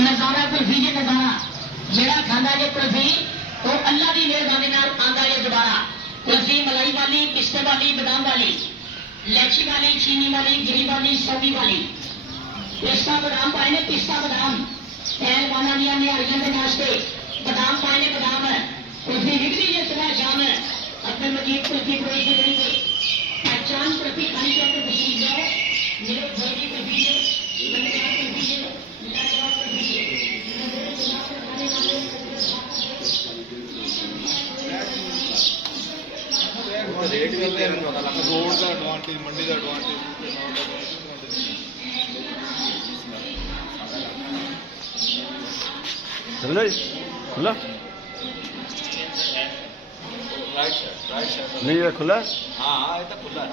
नजारा कुल्फी जी नजारा जेड़ा खांदा जे कुल्फी वो अल्लाह की मेहरबानी नाल आंदा जे दोबारा। कुल्फी मलाई वाली, पिस्ते वाली, बादाम वाली, इलायची वाली, चीनी वाली, गिरी वाली, सौगी वाली। पिस्ता बादाम पाए ने, पिस्ता बादाम पहलवाना दियां निहारियां दे नाश्ते बादाम पाए ने, बादाम कुल्फी बिकदी जे सुबह शाम। अब्दुल मजीद कुल्फी कोई से बड़ी कोई पहचान कुल्फी खानी चाहते तशरीफ जाओ मेरे घर की कुल्फी है, बंदगार कुल्फी है, लाजवाब कुल्फी है। रेट भी पता लगा रोड का एडवांटेज, मंडी का एडवांटेज, चलो खुला राइट साइड नहीं है खुला। हाँ ये तो खुला है।